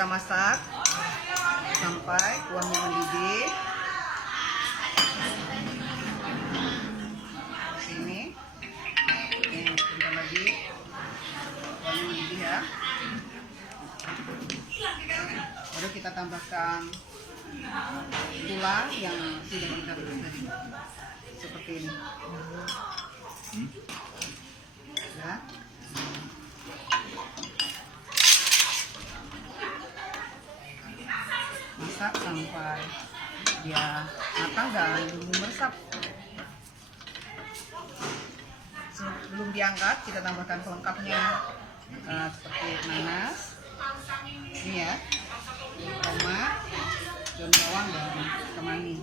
kita masak sampai kuahnya mendidih. Sini, bentar lagi kuahnya mendidih ya. Baru kita tambahkan tulang yang sudah kita rebus tadi, seperti ini. Ya. Masak sampai dia matang dan bumbu meresap. Sebelum diangkat, kita tambahkan pelengkapnya seperti nanas, ini ya, tomat, daun bawang dan kemangi.